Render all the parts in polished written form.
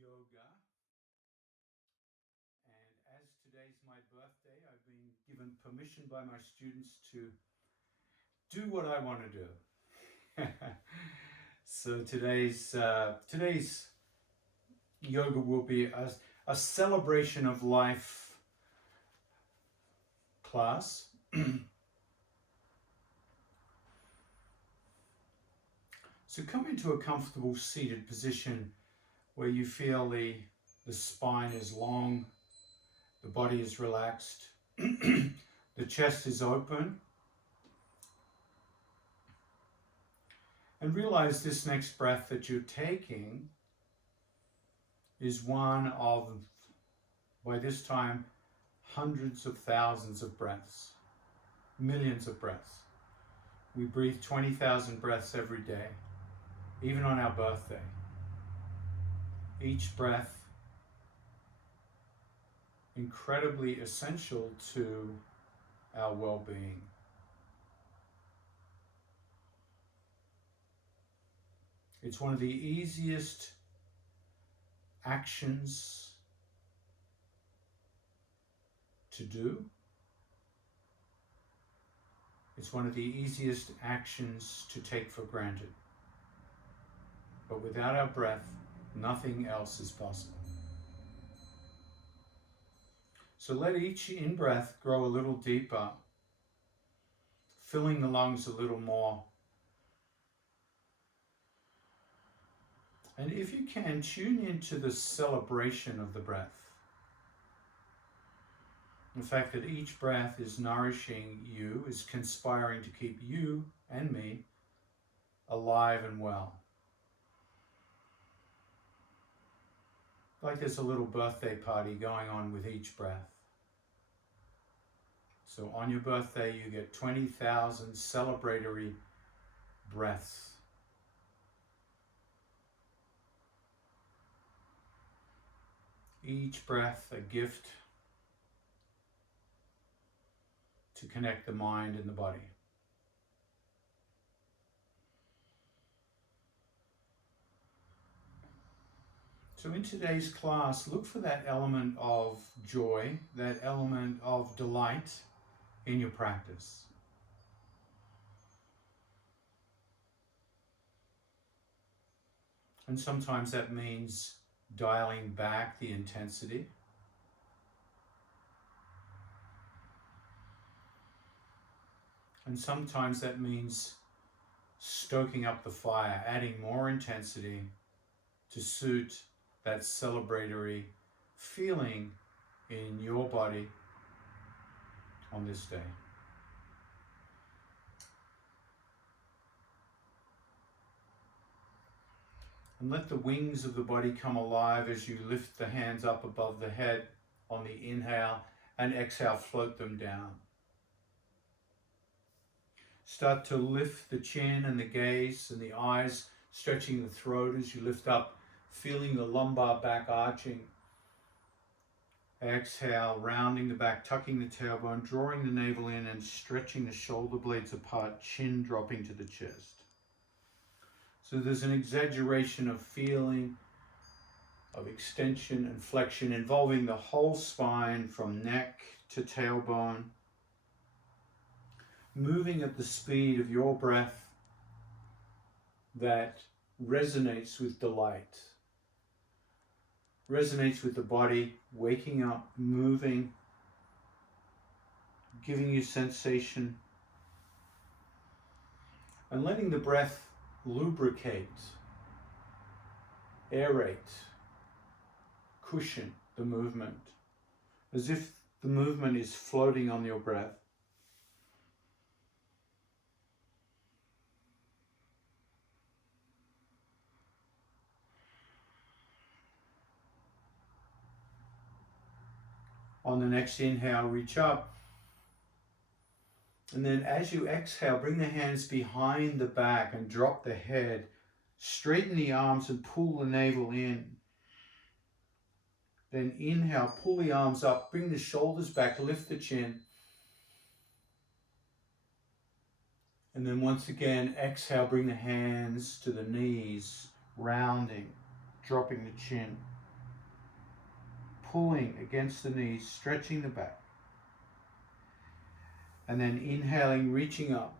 yoga. And as today's my birthday, I've been given permission by my students to do what I want to do. So today's yoga will be a celebration of life class. So come into a comfortable seated position where you feel the spine is long, the body is relaxed, the chest is open. And realize this next breath that you're taking is one of, by this time, hundreds of thousands of breaths, millions of breaths. We breathe 20,000 breaths every day, even on our birthday. Each breath incredibly essential to our well-being. It's one of the easiest actions to do. It's one of the easiest actions to take for granted. But without our breath, nothing else is possible. So let each in-breath grow a little deeper, filling the lungs a little more. And if you can, tune into the celebration of the breath. The fact that each breath is nourishing you, is conspiring to keep you and me alive and well. Like there's a little birthday party going on with each breath. So on your birthday, you get 20,000 celebratory breaths. Each breath a gift to connect the mind and the body. So in today's class, look for that element of joy, that element of delight in your practice. And sometimes that means dialing back the intensity. And sometimes that means stoking up the fire, adding more intensity to suit that celebratory feeling in your body on this day. And let the wings of the body come alive as you lift the hands up above the head on the inhale, and exhale, float them down. Start to lift the chin and the gaze and the eyes, stretching the throat as you lift up, feeling the lumbar back arching. Exhale, rounding the back, tucking the tailbone, drawing the navel in and stretching the shoulder blades apart, chin dropping to the chest. So there's an exaggeration of feeling, of extension and flexion involving the whole spine from neck to tailbone, moving at the speed of your breath that resonates with delight, resonates with the body, waking up, moving, giving you sensation, and letting the breath lubricate, aerate, cushion the movement, as if the movement is floating on your breath. On the next inhale, reach up. And then as you exhale, bring the hands behind the back and drop the head. Straighten the arms and pull the navel in. Then inhale, pull the arms up, bring the shoulders back, lift the chin. And then once again, exhale, bring the hands to the knees, rounding, dropping the chin. pulling against the knees, stretching the back. And then inhaling, reaching up.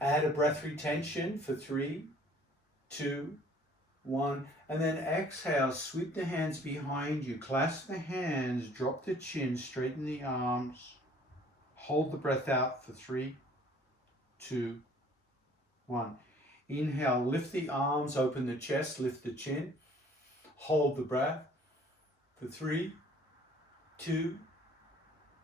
Add a breath retention for 3, 2, 1. And then exhale, sweep the hands behind you. Clasp the hands, drop the chin, straighten the arms. Hold the breath out for 3, 2, 1. Inhale, lift the arms, open the chest, lift the chin. Hold the breath for 3, 2,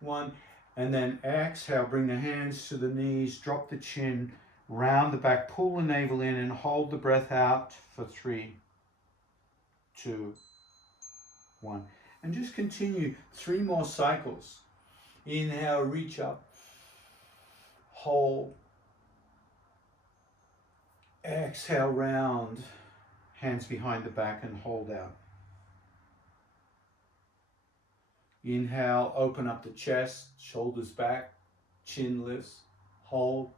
1. And then exhale, bring the hands to the knees, drop the chin, round the back, pull the navel in and hold the breath out for 3, 2, 1. And just continue 3 more cycles. Inhale, reach up, hold. Exhale, round, hands behind the back and hold out. Inhale, open up the chest, shoulders back, chin lifts, hold.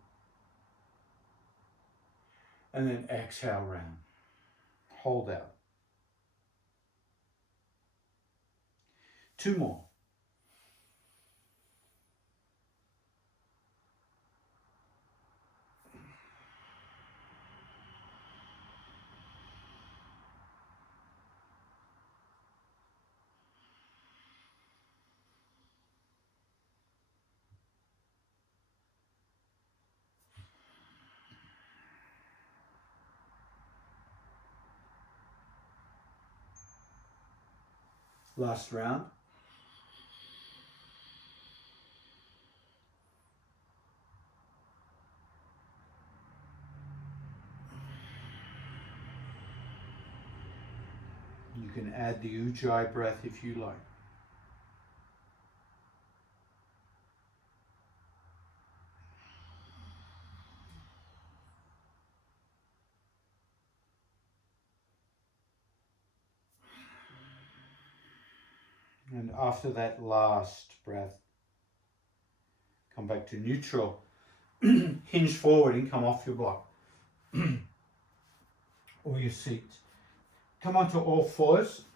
And then exhale, round, hold out. 2 more. Last round. You can add the Ujjayi breath if you like. And after that last breath, come back to neutral. Hinge forward and come off your block or your seat. Come onto all fours.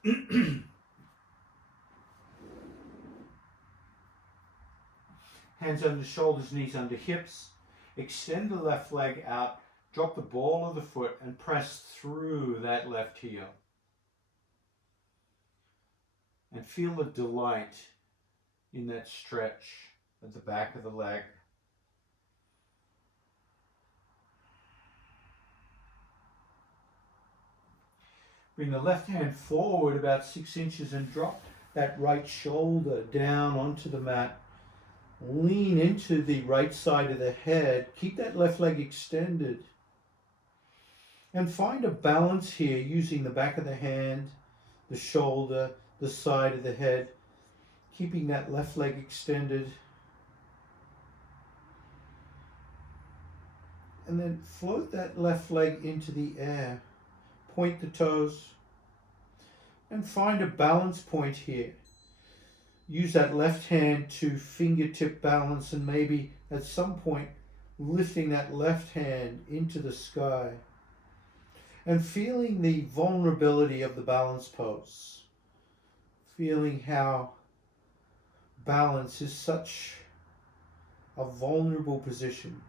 Hands under shoulders, knees under hips. Extend the left leg out. Drop the ball of the foot and press through that left heel. And feel the delight in that stretch at the back of the leg. Bring the left hand forward about 6 inches and drop that right shoulder down onto the mat. Lean into the right side of the head. Keep that left leg extended. And find a balance here using the back of the hand, the shoulder, the side of the head, keeping that left leg extended. And then float that left leg into the air. Point the toes. And find a balance point here. Use that left hand to fingertip balance and maybe at some point lifting that left hand into the sky. And feeling the vulnerability of the balance pose. Feeling how balance is such a vulnerable position.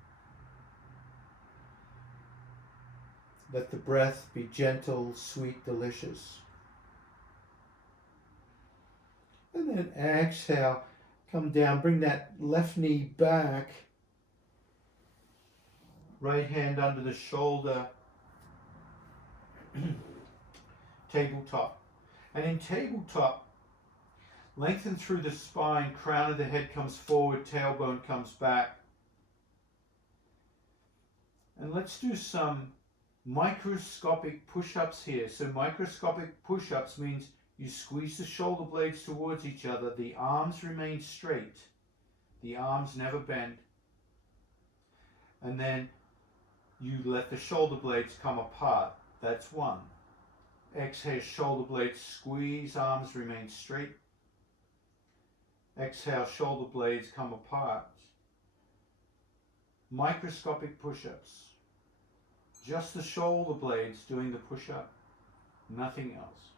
Let the breath be gentle, sweet, delicious. And then exhale, come down, bring that left knee back. Right hand under the shoulder. Tabletop. And in tabletop, lengthen through the spine, crown of the head comes forward, tailbone comes back. And let's do some microscopic push-ups here. So microscopic push-ups means you squeeze the shoulder blades towards each other. The arms remain straight. The arms never bend. And then you let the shoulder blades come apart. That's 1. Exhale, shoulder blades squeeze, arms remain straight. Exhale, shoulder blades come apart. Microscopic push-ups. Just the shoulder blades doing the push-up, nothing else.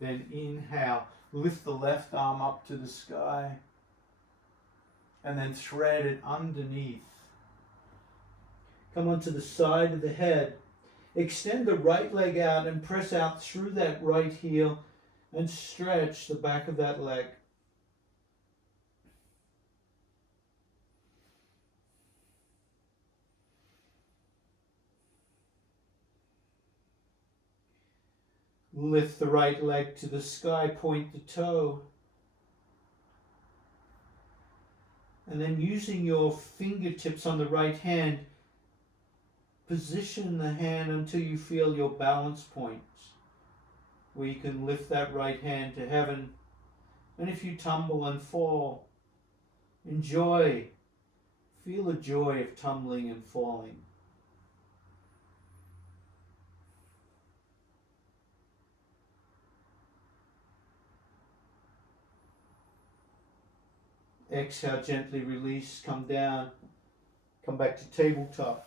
Then inhale, lift the left arm up to the sky, and then thread it underneath. Come onto the side of the head. Extend the right leg out and press out through that right heel and stretch the back of that leg. Lift the right leg to the sky, point the toe. And then using your fingertips on the right hand, position the hand until you feel your balance points, where you can lift that right hand to heaven. And if you tumble and fall, enjoy, feel the joy of tumbling and falling. Exhale, gently release, come down, come back to tabletop.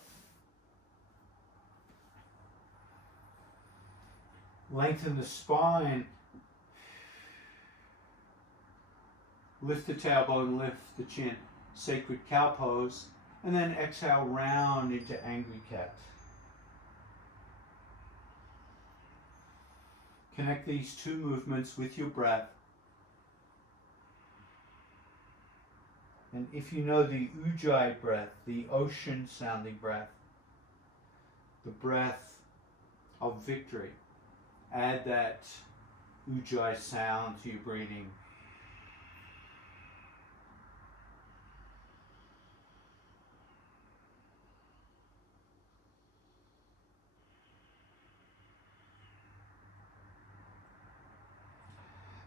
Lengthen the spine. Lift the tailbone, lift the chin. Sacred cow pose. And then exhale, round into angry cat. Connect these two movements with your breath. And if you know the Ujjayi breath, the ocean sounding breath, the breath of victory, add that Ujjayi sound to your breathing.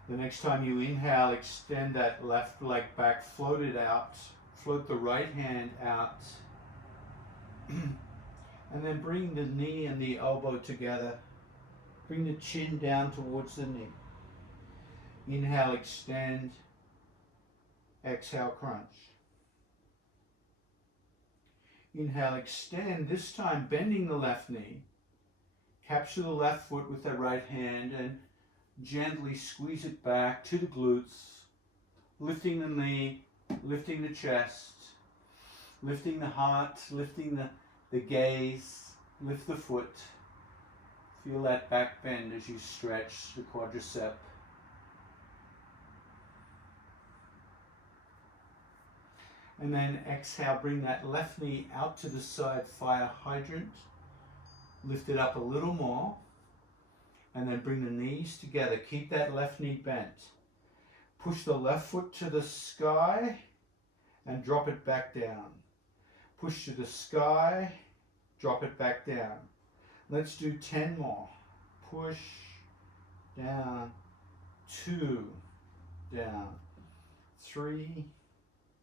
The next time you inhale, extend that left leg back, float it out, float the right hand out, and then bring the knee and the elbow together. Bring the chin down towards the knee. Inhale, extend, exhale, crunch. Inhale, extend, this time bending the left knee. Capture the left foot with the right hand and gently squeeze it back to the glutes, lifting the knee, lifting the chest, lifting the heart, lifting the gaze, lift the foot. Feel that back bend as you stretch the quadricep. And then exhale, bring that left knee out to the side, fire hydrant. Lift it up a little more. And then bring the knees together. Keep that left knee bent. Push the left foot to the sky and drop it back down. Push to the sky, drop it back down. Let's do 10 more. Push, down, 2, down, 3,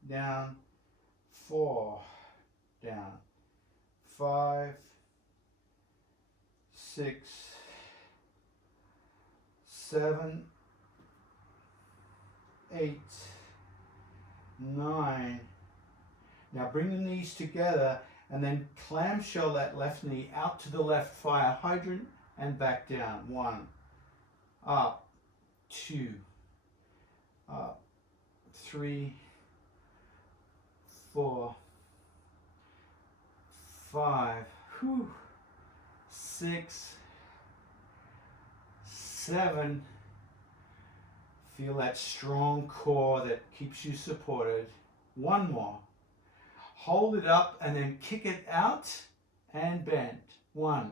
down, 4, down, 5, 6, 7, 8, 9. Now bring the knees together and then clamshell that left knee out to the left, fire hydrant, and back down. 1, up, 2, up, 3, 4, 5, 6, 7. Feel that strong core that keeps you supported. 1 more. Hold it up and then kick it out and bend. 1,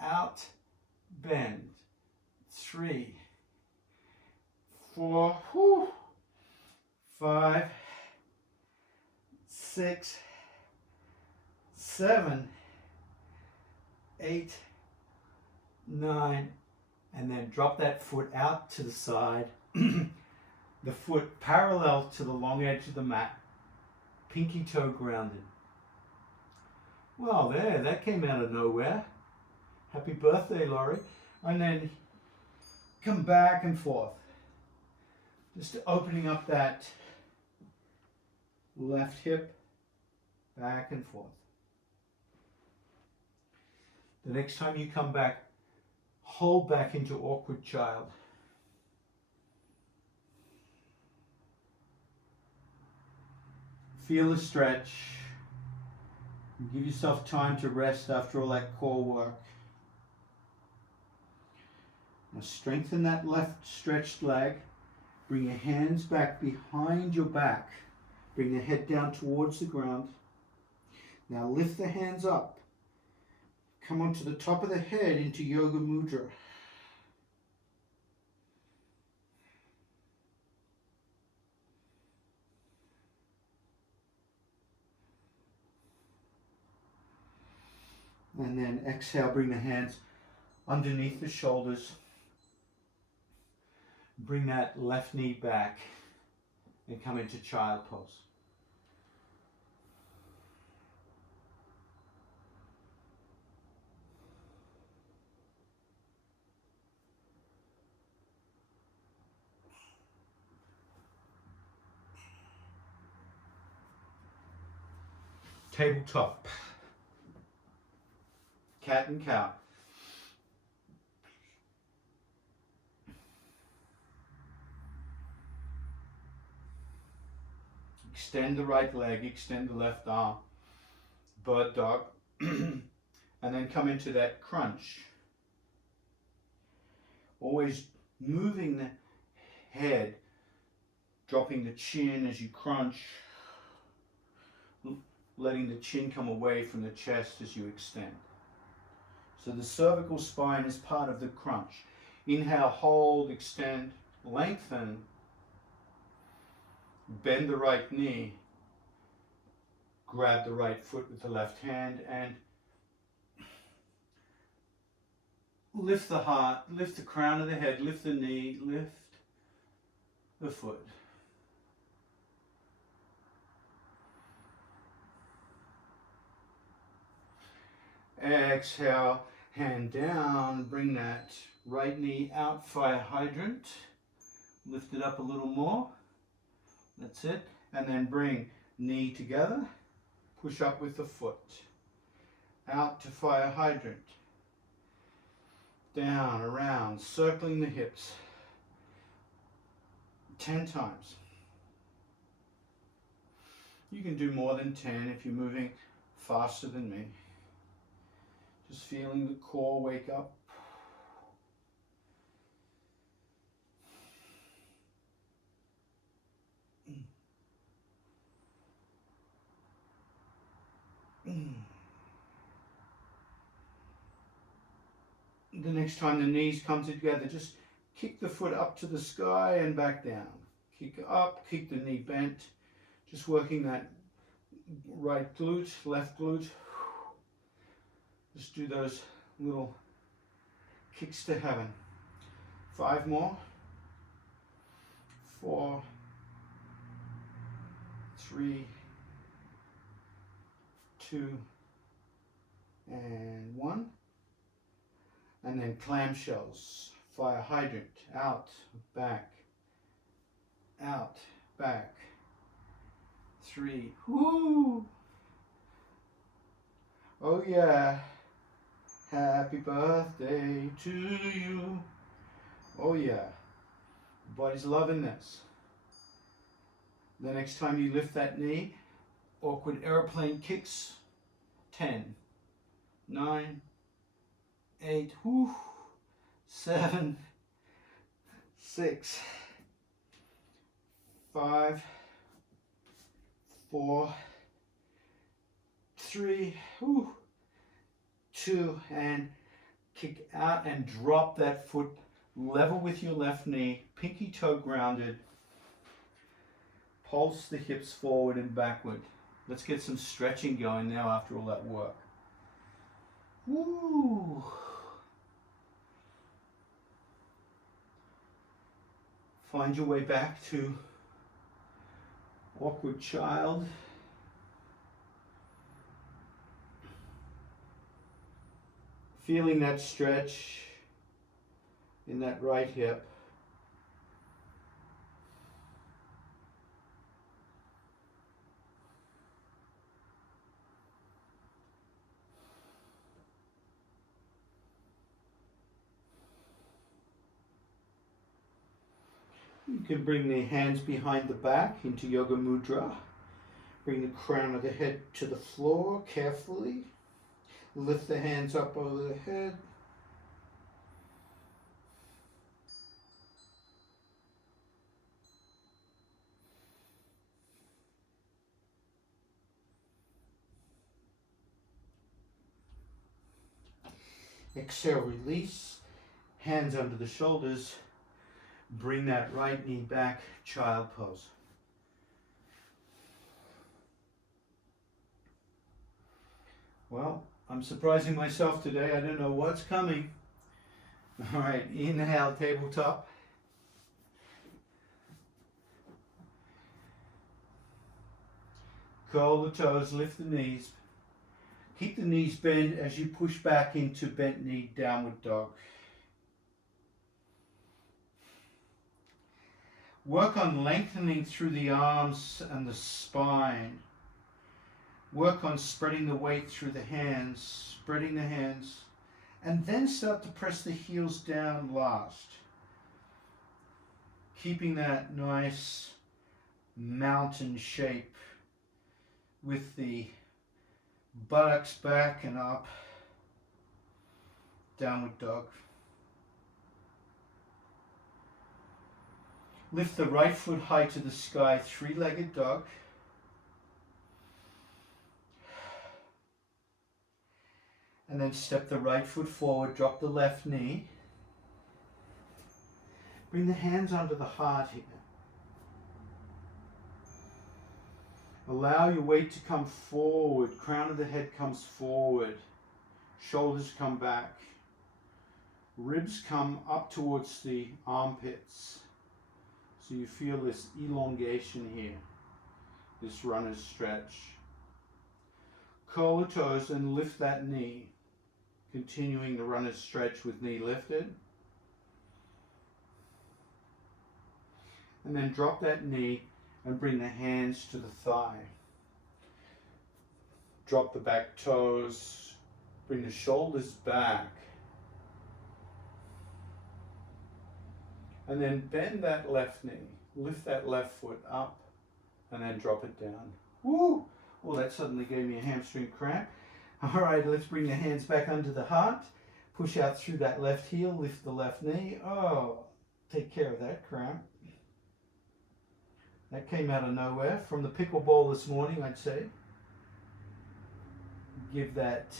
out, bend. 3, 4, 5, 6, 7, 8, 9, and then drop that foot out to the side. The foot parallel to the long edge of the mat. Pinky toe grounded. Well, there, that came out of nowhere. Happy birthday, Laurie. And then come back and forth. Just opening up that left hip, back and forth. The next time you come back, hold back into awkward child. feel the stretch. Give yourself time to rest after all that core work. Now strengthen that left stretched leg. Bring your hands back behind your back. Bring the head down towards the ground. Now lift the hands up. Come onto the top of the head into Yoga Mudra. And then exhale, bring the hands underneath the shoulders. Bring that left knee back and come into child pose. Tabletop. Cat and cow. Extend the right leg, extend the left arm. Bird dog. And then come into that crunch. Always moving the head, dropping the chin as you crunch, letting the chin come away from the chest as you extend. So the cervical spine is part of the crunch. Inhale, hold, extend, lengthen, bend the right knee, grab the right foot with the left hand, and lift the heart, lift the crown of the head, lift the knee, lift the foot. Exhale, hand down, bring that right knee out, fire hydrant. Lift it up a little more. That's it. And then bring knee together. Push up with the foot. Out to fire hydrant. Down, around, circling the hips. 10 times. You can do more than 10 if you're moving faster than me. Just feeling the core wake up. The next time the knees come together, just kick the foot up to the sky and back down. Kick up, keep the knee bent. Just working that right glute, left glute. Just do those little kicks to heaven. 5 more. 4, 3, 2, and 1. And then clamshells. Fire hydrant. Out, back. Out, back. 3. Woo! Oh yeah. Happy birthday to you. Oh yeah. Body's loving this. The next time you lift that knee, awkward airplane kicks. 10, 9, 8, 7, 6, 5, 4, 3, 2, and kick out and drop that foot level with your left knee, pinky toe grounded. Pulse the hips forward and backward. Let's get some stretching going now after all that work. Woo! Find your way back to awkward child. Feeling that stretch in that right hip. You can bring the hands behind the back into Yoga Mudra. Bring the crown of the head to the floor carefully. Lift the hands up over the head. Exhale, release. Hands under the shoulders. Bring that right knee back, child pose. Well, I'm surprising myself today. I don't know what's coming. All right, inhale, tabletop. Curl the toes, lift the knees. Keep the knees bent as you push back into bent knee, downward dog. Work on lengthening through the arms and the spine. Work on spreading the weight through the hands, spreading the hands, and then start to press the heels down last. Keeping that nice mountain shape with the buttocks back and up. Downward dog. Lift the right foot high to the sky, three-legged dog. And then step the right foot forward, drop the left knee. Bring the hands under the heart here. Allow your weight to come forward, crown of the head comes forward, shoulders come back, ribs come up towards the armpits. So you feel this elongation here, this runner's stretch. Curl the toes and lift that knee, continuing the runner's stretch with knee lifted. And then drop that knee and bring the hands to the thigh. Drop the back toes, bring the shoulders back. And then bend that left knee, lift that left foot up, and then drop it down. Woo! Well, that suddenly gave me a hamstring cramp. All right, let's bring the hands back under the heart. Push out through that left heel, lift the left knee. Oh, take care of that cramp. That came out of nowhere. From the pickleball this morning, I'd say. Give that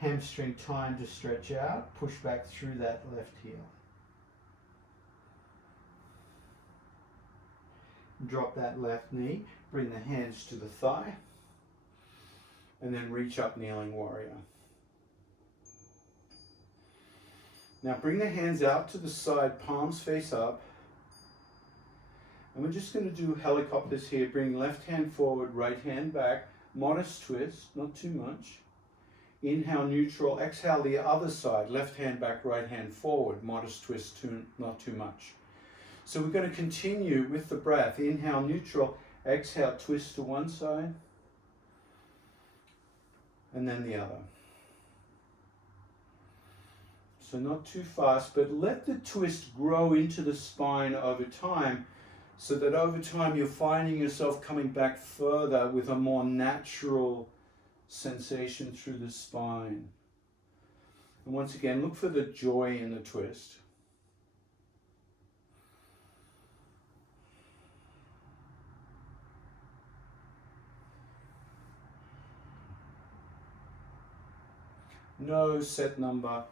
hamstring time to stretch out. Push back through that left heel. Drop that left knee. Bring the hands to the thigh. And then reach up, kneeling warrior. Now bring the hands out to the side, palms face up. And we're just going to do helicopters here. Bring left hand forward, right hand back. Modest twist, not too much. Inhale, neutral. Exhale, the other side. Left hand back, right hand forward. Modest twist, not too much. So we're going to continue with the breath. Inhale, neutral. Exhale, twist to one side. And then the other. So not too fast, but let the twist grow into the spine over time, so that over time you're finding yourself coming back further with a more natural sensation through the spine. And once again, look for the joy in the twist. No set number.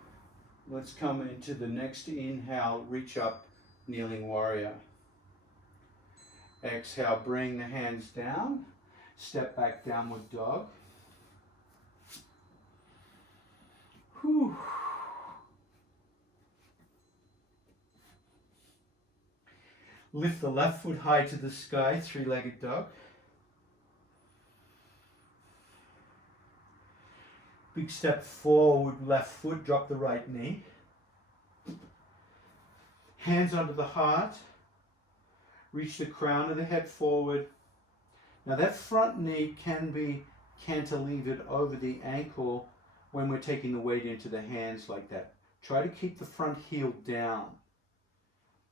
Let's come into the next inhale, reach up, kneeling warrior. Exhale, bring the hands down, step back, downward dog. Whew. Lift the left foot high to the sky, three-legged dog. Big step forward, left foot, drop the right knee. Hands under the heart. Reach the crown of the head forward. Now that front knee can be cantilevered over the ankle when we're taking the weight into the hands like that. Try to keep the front heel down.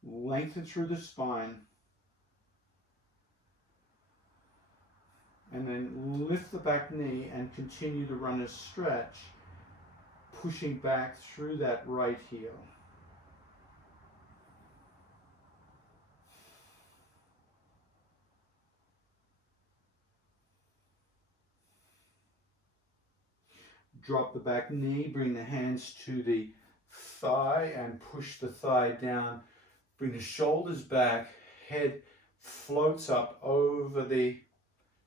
Lengthen through the spine. And then lift the back knee and continue to run a stretch, pushing back through that right heel. Drop the back knee, bring the hands to the thigh and push the thigh down. Bring the shoulders back, head floats up over the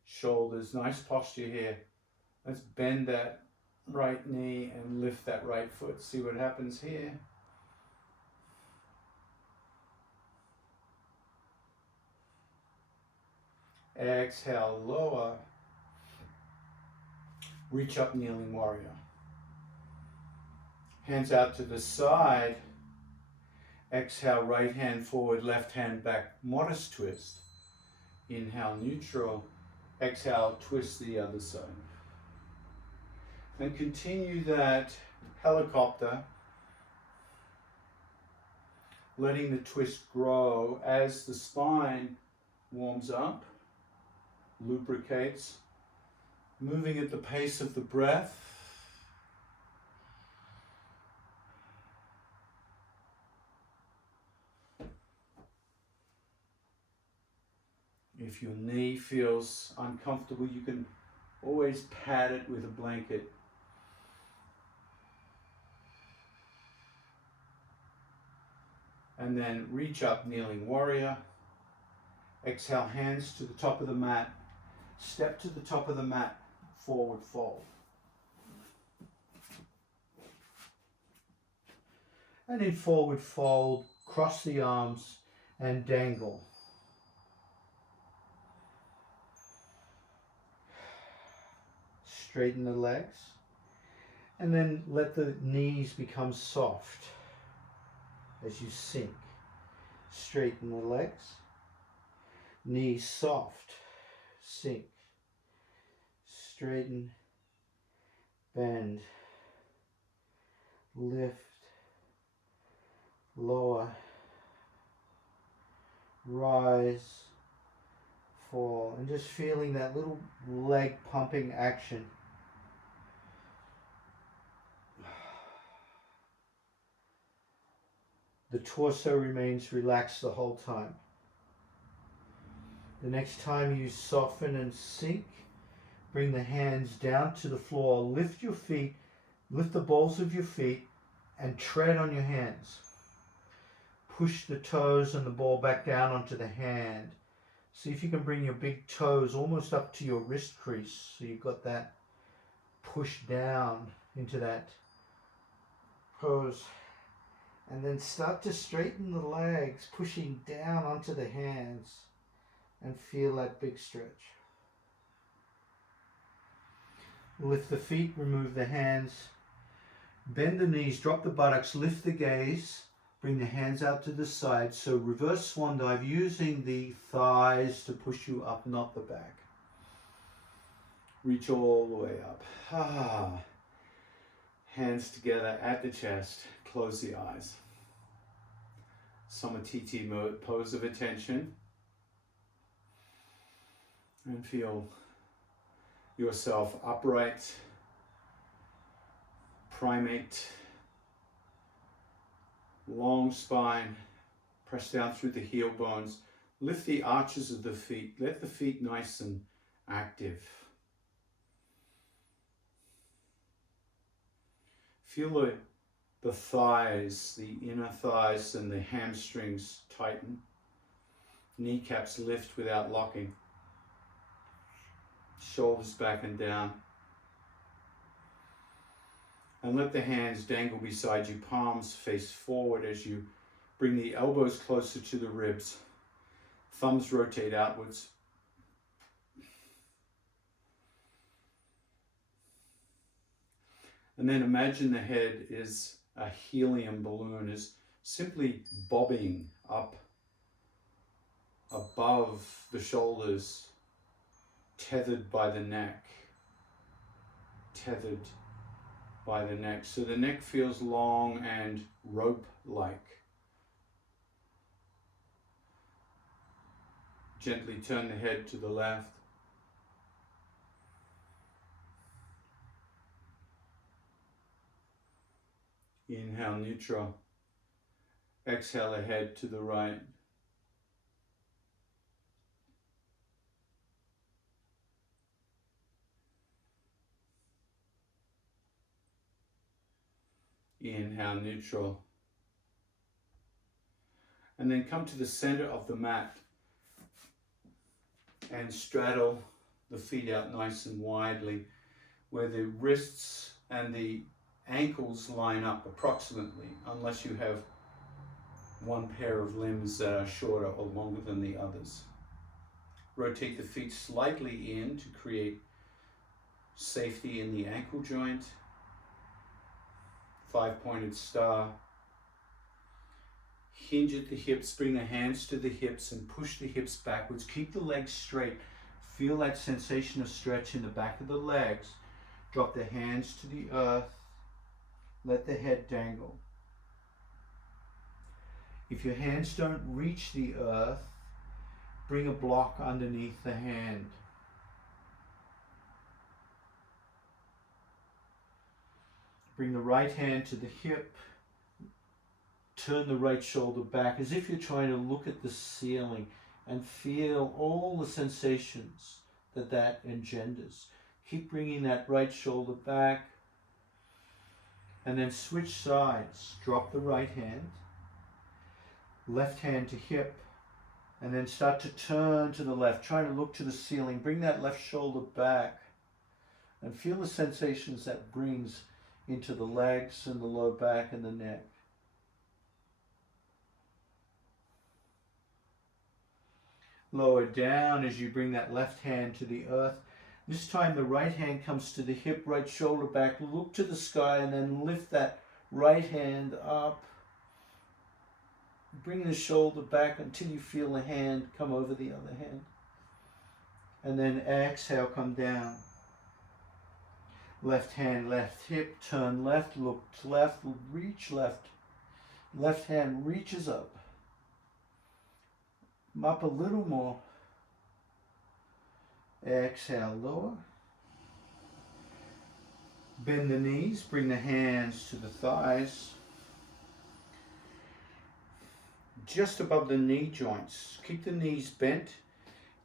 shoulders. Nice posture here. Let's bend that right knee and lift that right foot. See what happens here. Exhale, lower. Reach up, kneeling warrior. Hands out to the side. Exhale, right hand forward, left hand back, modest twist. Inhale, neutral. Exhale, twist the other side. And continue that helicopter, letting the twist grow as the spine warms up, lubricates, moving at the pace of the breath. If your knee feels uncomfortable, you can always pad it with a blanket. And then reach up, kneeling warrior. Exhale, hands to the top of the mat. Step to the top of the mat, forward fold. And in forward fold, cross the arms and dangle. Straighten the legs, and then let the knees become soft as you sink. Straighten the legs, knees soft, sink. Straighten, bend, lift, lower, rise, fall, and just feeling that little leg pumping action. The torso remains relaxed the whole time. The next time you soften and sink, bring the hands down to the floor, lift your feet, lift the balls of your feet, and tread on your hands. Push the toes and the ball back down onto the hand. See if you can bring your big toes almost up to your wrist crease, so you've got that push down into that pose. And then start to straighten the legs, pushing down onto the hands, and feel that big stretch. Lift the feet, remove the hands, bend the knees, drop the buttocks, lift the gaze, bring the hands out to the side. So reverse swan dive, using the thighs to push you up, not the back. Reach all the way up. Hands together at the chest. Close the eyes. Samatiti mode, pose of attention. And feel yourself upright, primate, long spine, press down through the heel bones, lift the arches of the feet, let the feet nice and active. Feel the thighs, the inner thighs and the hamstrings tighten. Kneecaps lift without locking. Shoulders back and down. And let the hands dangle beside you, palms face forward as you bring the elbows closer to the ribs. Thumbs rotate outwards. And then imagine the head is a helium balloon, is simply bobbing up above the shoulders, tethered by the neck. Tethered by the neck. So the neck feels long and rope-like. Gently turn the head to the left. Inhale, neutral. Exhale, ahead to the right. Inhale, neutral. And then come to the center of the mat and straddle the feet out nice and widely, where the wrists and the ankles line up approximately, unless you have one pair of limbs that are shorter or longer than the others. Rotate the feet slightly in to create safety in the ankle joint. 5-pointed star. Hinge at the hips, bring the hands to the hips and push the hips backwards. Keep the legs straight. Feel that sensation of stretch in the back of the legs. Drop the hands to the earth. Let the head dangle. If your hands don't reach the earth, bring a block underneath the hand. Bring the right hand to the hip. Turn the right shoulder back as if you're trying to look at the ceiling and feel all the sensations that that engenders. Keep bringing that right shoulder back. And then switch sides. Drop the right hand. Left hand to hip. And then start to turn to the left. Try to look to the ceiling. Bring that left shoulder back. And feel the sensations that brings into the legs and the low back and the neck. Lower down as you bring that left hand to the earth. This time the right hand comes to the hip, right shoulder back. Look to the sky and then lift that right hand up. Bring the shoulder back until you feel the hand come over the other hand. And then exhale, come down. Left hand, left hip, turn left, look left, reach left. Left hand reaches up. Up a little more. Exhale, lower. Bend the knees, bring the hands to the thighs. Just above the knee joints. Keep the knees bent.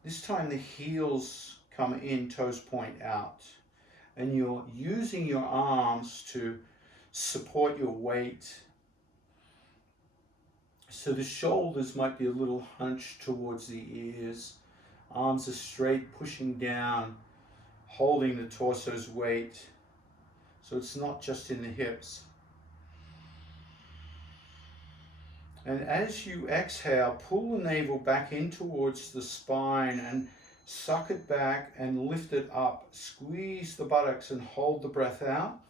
This time the heels come in, toes point out. And you're using your arms to support your weight. So the shoulders might be a little hunched towards the ears. Arms are straight, pushing down, holding the torso's weight. So it's not just in the hips. And as you exhale, pull the navel back in towards the spine and suck it back and lift it up. Squeeze the buttocks and hold the breath out.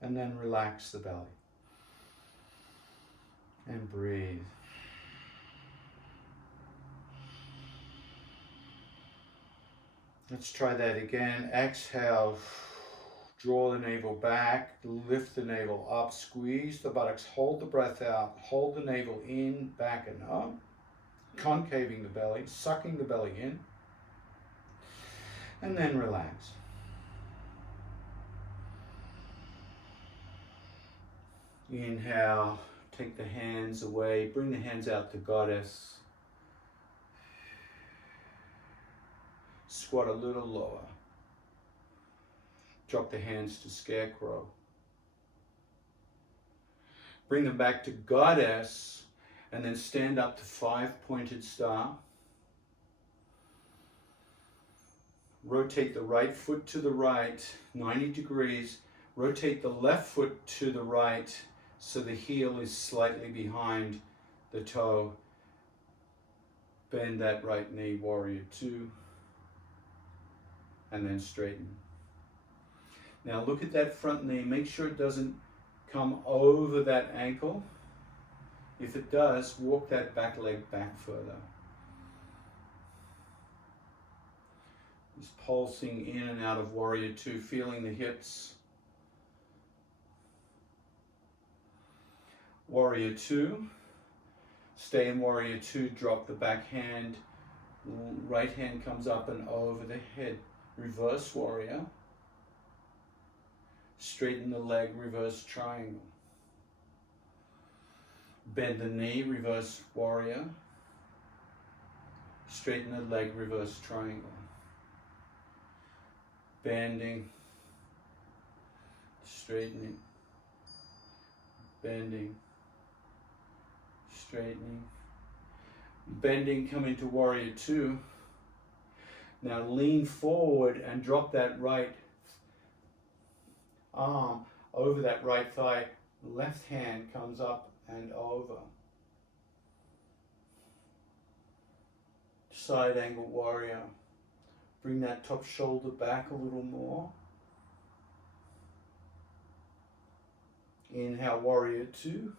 And then relax the belly. And breathe. Let's try that again. Exhale. Draw the navel back. Lift the navel up. Squeeze the buttocks. Hold the breath out. Hold the navel in, back and up. Concaving the belly. Sucking the belly in. And then relax. Inhale. Take the hands away. Bring the hands out to goddess. Squat a little lower. Drop the hands to scarecrow. Bring them back to goddess and then stand up to 5-pointed star. Rotate the right foot to the right, 90 degrees. Rotate the left foot to the right so the heel is slightly behind the toe. Bend that right knee, warrior two. And then straighten. Now look at that front knee. Make sure it doesn't come over that ankle. If it does, walk that back leg back further. Just pulsing in and out of warrior two, feeling the hips. Warrior two. Stay in warrior two, drop the back hand. Right hand comes up and over the head. Reverse warrior. Straighten the leg, reverse triangle. Bend the knee, reverse warrior. Straighten the leg, reverse triangle. Bending, straightening, bending, straightening, bending, come into warrior two. Now lean forward and drop that right arm over that right thigh. Left hand comes up and over. Side angle warrior. Bring that top shoulder back a little more. Inhale, warrior two.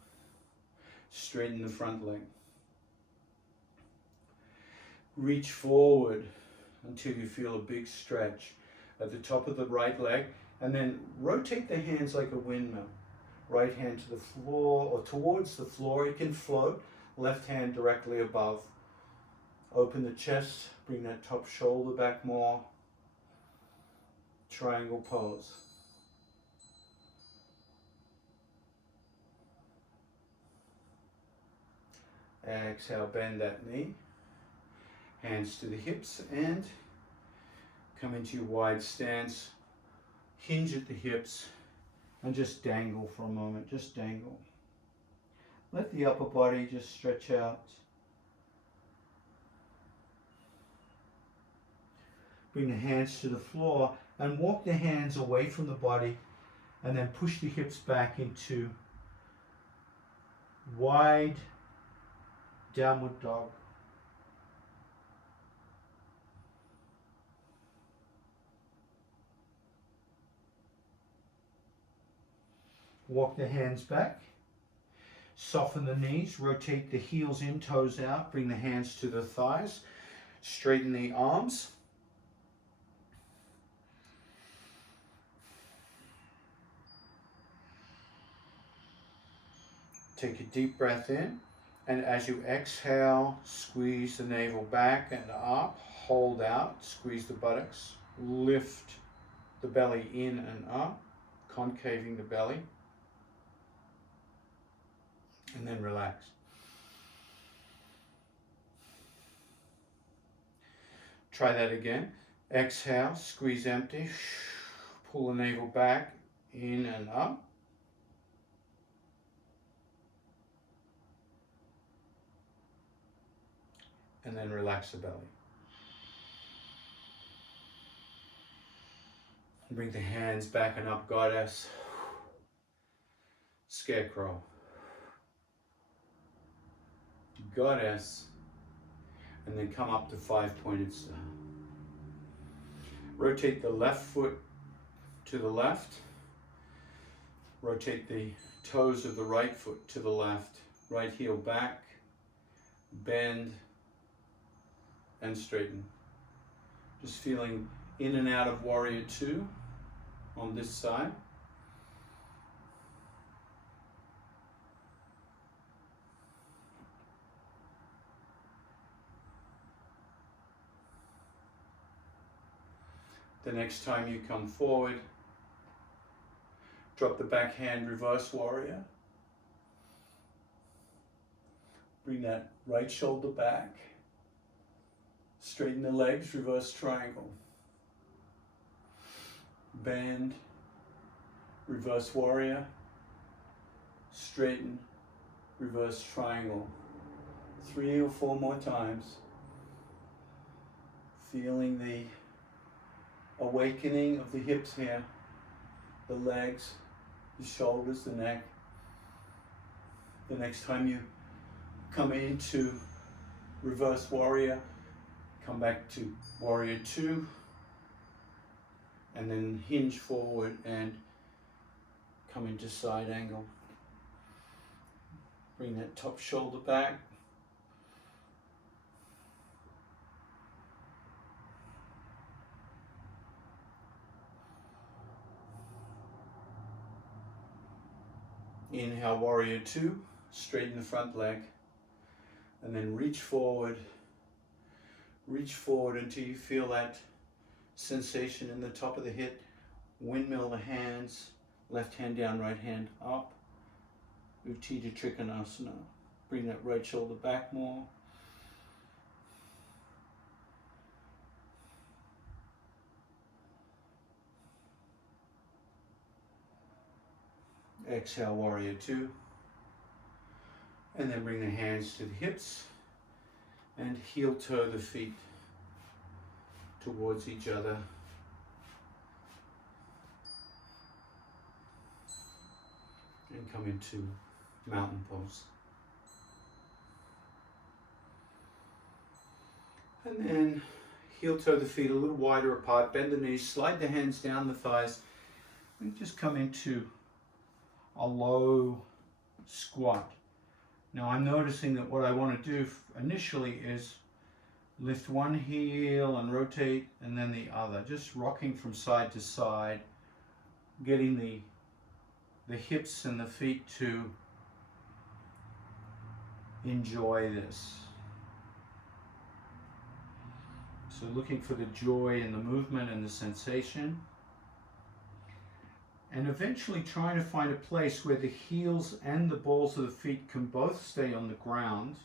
Straighten the front leg. Reach forward until you feel a big stretch at the top of the right leg, and then rotate the hands like a windmill. Right hand to the floor or towards the floor. It can float. Left hand directly above. Open the chest. Bring that top shoulder back more. Triangle pose. Exhale, bend that knee. Hands to the hips and come into your wide stance. Hinge at the hips and just dangle for a moment. Just dangle. Let the upper body just stretch out. Bring the hands to the floor and walk the hands away from the body, and then push the hips back into wide downward dog. Walk the hands back. Soften the knees. Rotate the heels in, toes out. Bring the hands to the thighs. Straighten the arms. Take a deep breath in, and as you exhale, squeeze the navel back and up, hold out, squeeze the buttocks, lift the belly in and up, concaving the belly, and then relax. Try that again. Exhale, squeeze empty, pull the navel back, in and up. And then relax the belly. Bring the hands back and up, goddess. Scarecrow. Goddess. And then come up to five-pointed star. Rotate the left foot to the left. Rotate the toes of the right foot to the left. Right heel back. Bend. And straighten. Just feeling in and out of warrior two on this side. The next time you come forward, drop the back hand, reverse warrior. Bring that right shoulder back. Straighten the legs, reverse triangle. Bend, reverse warrior. Straighten, reverse triangle. 3 or 4 more times. Feeling the awakening of the hips here, the legs, the shoulders, the neck. The next time you come into reverse warrior, come back to warrior two, and then hinge forward and come into side angle. Bring that top shoulder back. Inhale, warrior two, straighten the front leg, and then reach forward until you feel that sensation in the top of the hip. Windmill the hands, Left hand down, right hand up. Utthita Trikonasana. Bring that right shoulder back more. Exhale, Warrior Two. And then bring the hands to the hips and heel toe the feet towards each other. And come into mountain pose. And then heel toe the feet a little wider apart, bend the knees, slide the hands down the thighs, and just come into a low squat. Now I'm noticing that what I want to do initially is lift one heel and rotate and then the other, just rocking from side to side, getting the hips and the feet to enjoy this. So looking for the joy in the movement and the sensation. And eventually trying to find a place where the heels and the balls of the feet can both stay on the ground,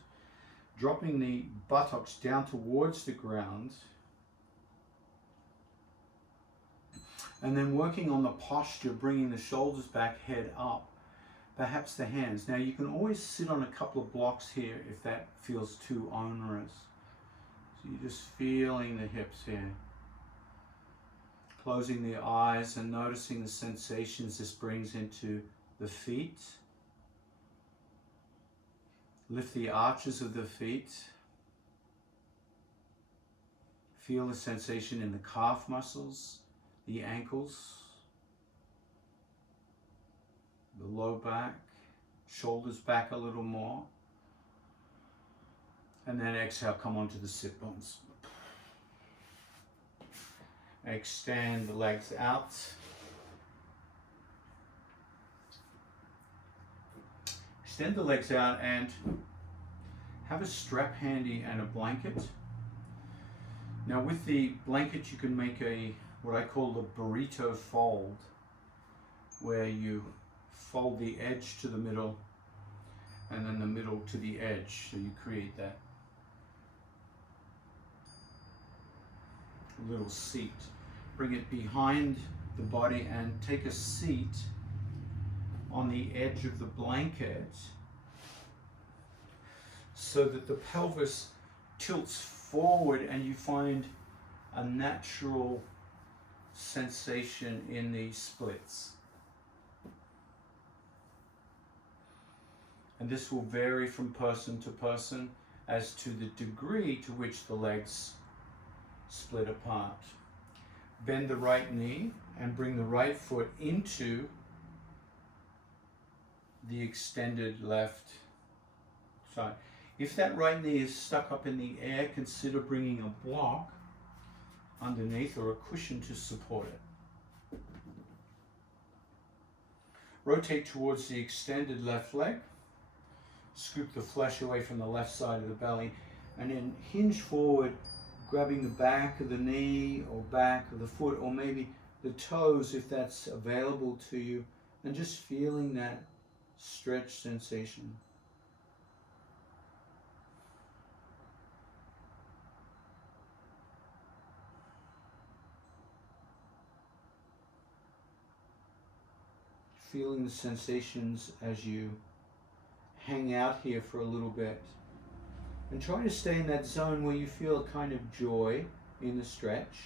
dropping the buttocks down towards the ground, and then working on the posture, bringing the shoulders back, head up, perhaps the hands. Now you can always sit on a couple of blocks here if that feels too onerous. So you're just feeling the hips here. Closing the eyes and noticing the sensations this brings into the feet. Lift the arches of the feet. Feel the sensation in the calf muscles, the ankles, the low back, shoulders back a little more. And then exhale, come onto the sit bones. Extend the legs out. Extend the legs out and have a strap handy and a blanket. Now with the blanket you can make what I call the burrito fold, where you fold the edge to the middle and then the middle to the edge, so you create that little seat. Bring it behind the body and take a seat on the edge of the blanket so that the pelvis tilts forward and you find a natural sensation in the splits. And this will vary from person to person as to the degree to which the legs split apart. Bend the right knee and bring the right foot into the extended left side. If that right knee is stuck up in the air, consider bringing a block underneath or a cushion to support it. Rotate towards the extended left leg. Scoop the flesh away from the left side of the belly and then hinge forward, grabbing the back of the knee or back of the foot or maybe the toes if that's available to you, and just feeling that stretch sensation. Feeling the sensations as you hang out here for a little bit. And try to stay in that zone where you feel a kind of joy in the stretch.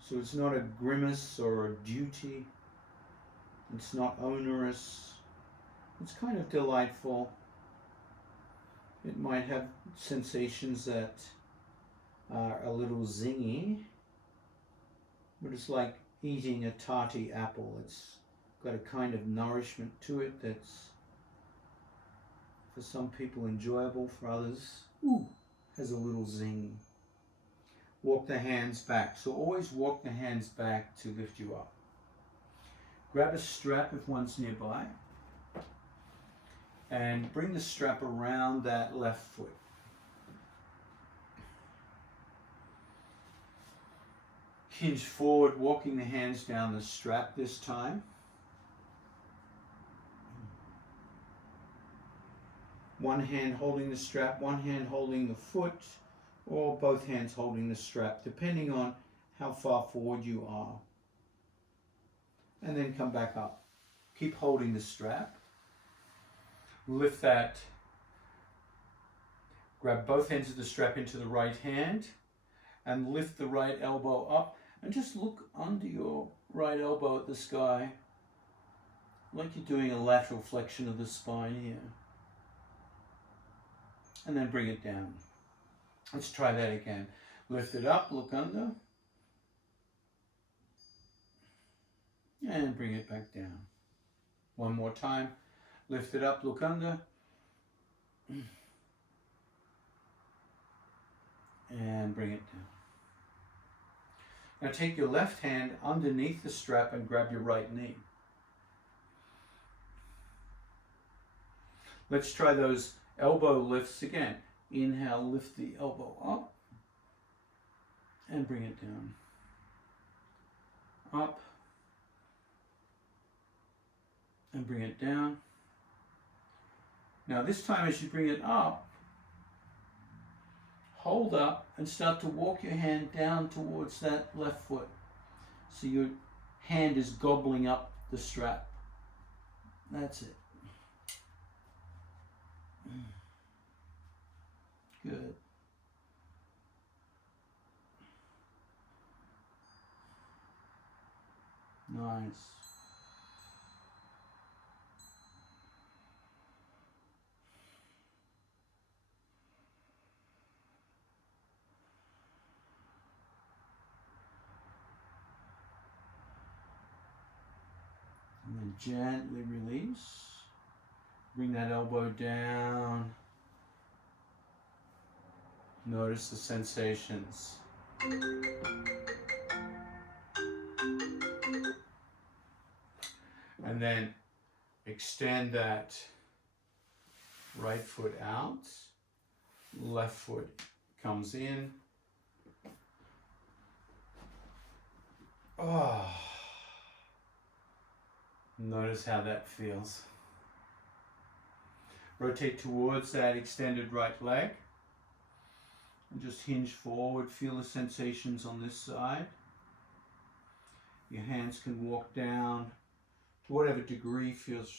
So it's not a grimace or a duty. It's not onerous. It's kind of delightful. It might have sensations that are a little zingy, but it's like eating a tarty apple. It's got a kind of nourishment to it that's for some people enjoyable, for others, has a little zing. Walk the hands back. So always walk the hands back to lift you up. Grab a strap if one's nearby. And bring the strap around that left foot. Hinge forward, walking the hands down the strap this time. One hand holding the strap, one hand holding the foot, or both hands holding the strap, depending on how far forward you are. And then come back up. Keep holding the strap. Lift that. Grab both ends of the strap into the right hand and lift the right elbow up and just look under your right elbow at the sky like you're doing a lateral flexion of the spine here. And then bring it down. Let's try that again. Lift it up, look under, and bring it back down. One more time. Lift it up, look under, and bring it down. Now take your left hand underneath the strap and grab your right knee. Let's try those elbow lifts again. Inhale, lift the elbow up and bring it down. Up and bring it down. Now this time as you bring it up, hold up and start to walk your hand down towards that left foot. So your hand is gobbling up the strap. That's it. Good. Nice. And then gently release. Bring that elbow down. Notice the sensations. And then extend that right foot out. Left foot comes in. Oh. Notice how that feels. Rotate towards that extended right leg. And just hinge forward. Feel the sensations on this side. Your hands can walk down to whatever degree feels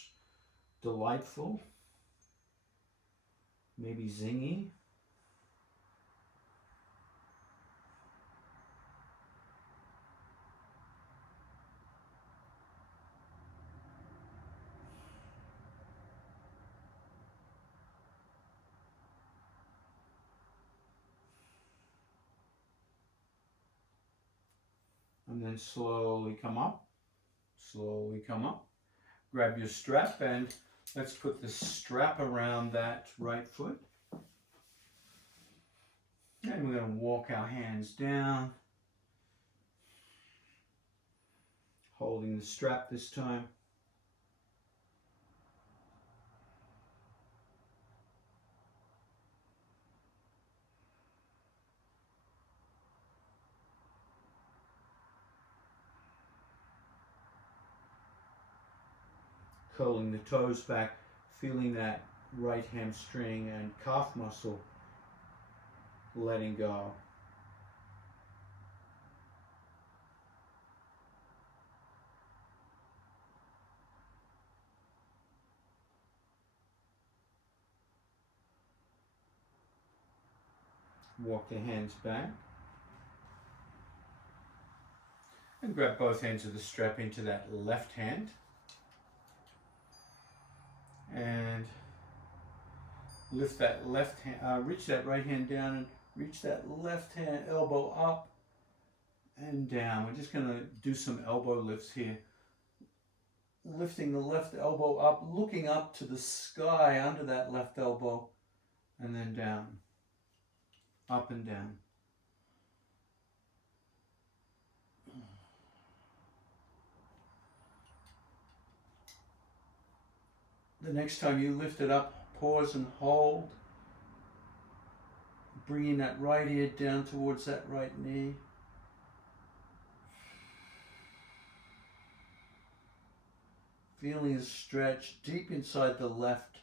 delightful. Maybe zingy. And then slowly come up, slowly come up. Grab your strap and let's put the strap around that right foot. And we're going to walk our hands down, holding the strap this time. Curling the toes back, feeling that right hamstring and calf muscle letting go. Walk the hands back. And grab both ends of the strap into that left hand. And lift that left hand, reach that right hand down and reach that left hand elbow up and down. We're just going to do some elbow lifts here. Lifting the left elbow up, looking up to the sky under that left elbow, and then down, up and down. The next time you lift it up, pause and hold. Bringing that right ear down towards that right knee. Feeling a stretch deep inside the left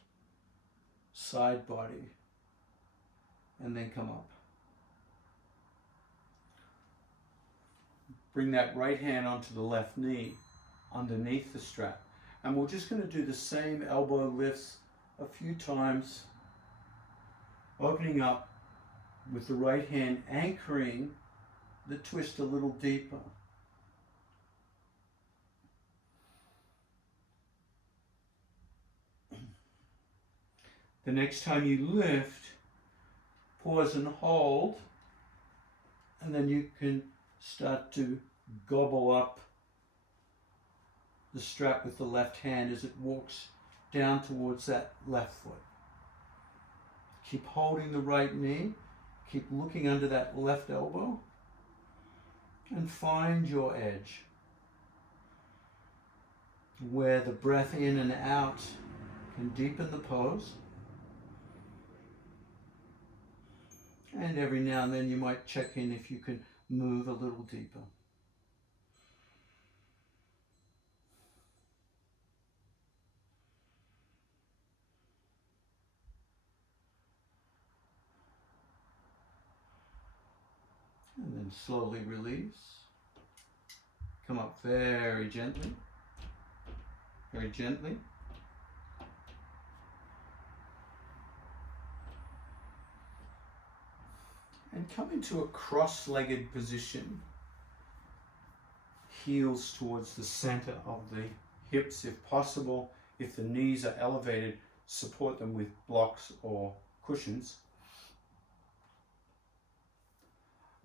side body, and then come up. Bring that right hand onto the left knee underneath the strap. And we're just going to do the same elbow lifts a few times, opening up with the right hand, anchoring the twist a little deeper. The next time you lift, pause and hold, and then you can start to gobble up the strap with the left hand as it walks down towards that left foot. Keep holding the right knee, keep looking under that left elbow, and find your edge where the breath in and out can deepen the pose. And every now and then you might check in if you can move a little deeper. And then slowly release. Come up very gently. Very gently. And come into a cross-legged position. Heels towards the center of the hips if possible. If the knees are elevated, support them with blocks or cushions.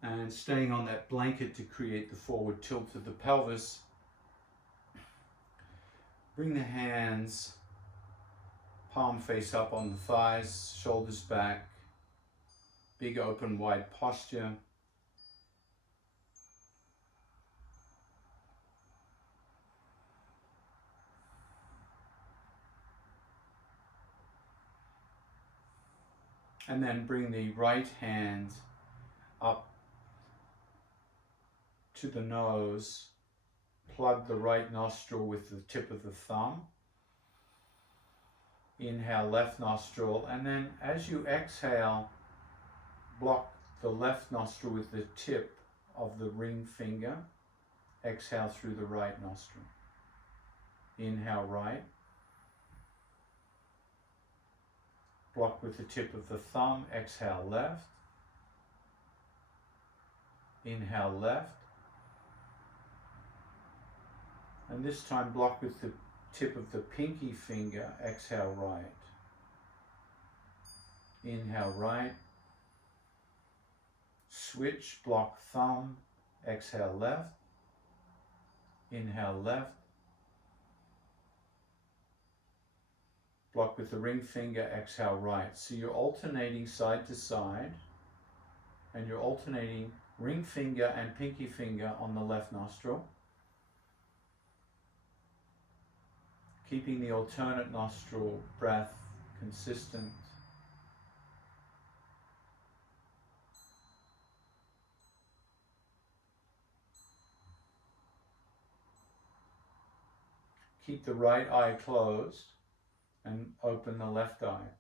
And staying on that blanket to create the forward tilt of the pelvis. Bring the hands palm face up on the thighs, shoulders back, big open wide posture. And then bring the right hand up to the nose, plug the right nostril with the tip of the thumb. Inhale, left nostril, and then as you exhale, block the left nostril with the tip of the ring finger. Exhale through the right nostril. Inhale, right. Block with the tip of the thumb. Exhale, left. Inhale, left. And this time block with the tip of the pinky finger. Exhale, right. Inhale, right. Switch, block thumb. Exhale, left. Inhale, left. Block with the ring finger. Exhale, right. So you're alternating side to side, and you're alternating ring finger and pinky finger on the left nostril. Keeping the alternate nostril breath consistent. Keep the right eye closed and open the left eye.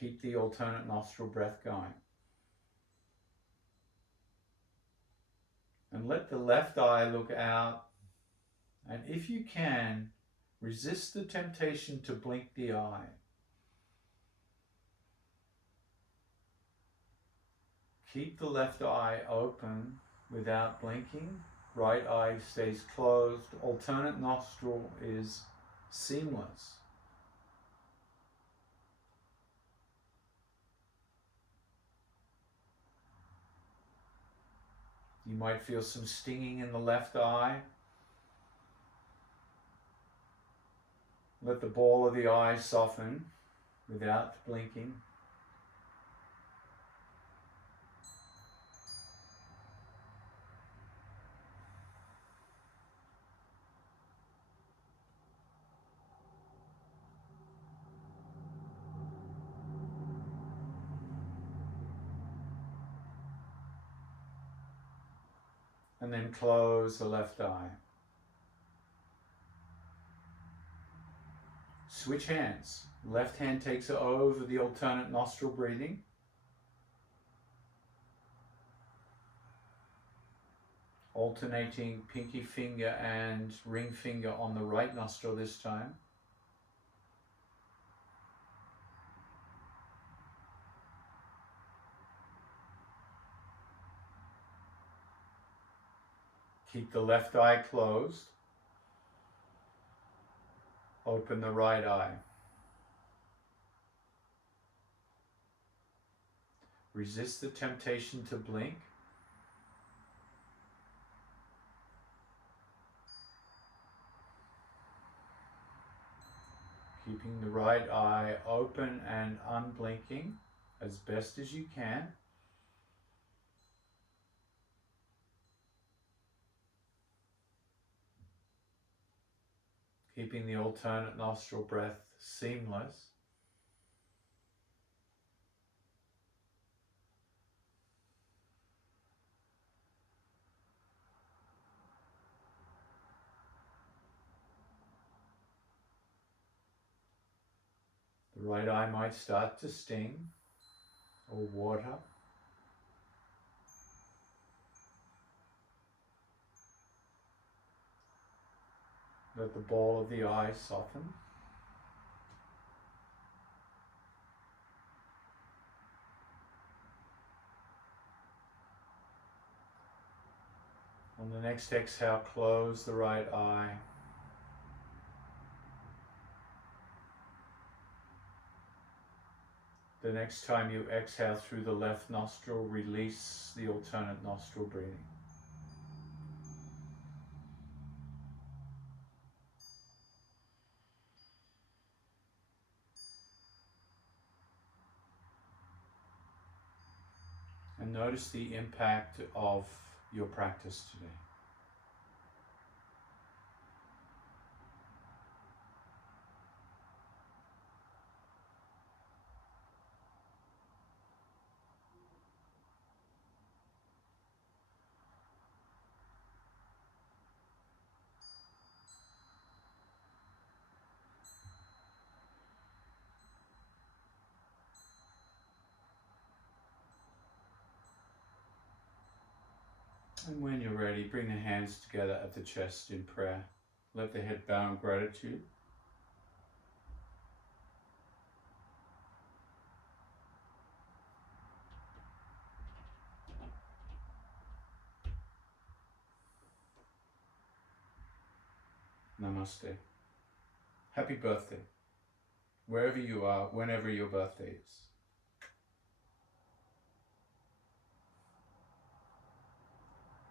Keep the alternate nostril breath going. And let the left eye look out. And if you can, resist the temptation to blink the eye. Keep the left eye open without blinking. Right eye stays closed. Alternate nostril is seamless. You might feel some stinging in the left eye. Let the ball of the eye soften without blinking. And then close the left eye. Switch hands. Left hand takes over the alternate nostril breathing. Alternating pinky finger and ring finger on the right nostril this time. Keep the left eye closed. Open the right eye. Resist the temptation to blink. Keeping the right eye open and unblinking as best as you can. Keeping the alternate nostril breath seamless. The right eye might start to sting or water. Let the ball of the eye soften. On the next exhale, close the right eye. The next time you exhale through the left nostril, release the alternate nostril breathing. And notice the impact of your practice today. And when you're ready, bring the hands together at the chest in prayer. Let the head bow in gratitude. Namaste. Happy birthday, wherever you are, whenever your birthday is.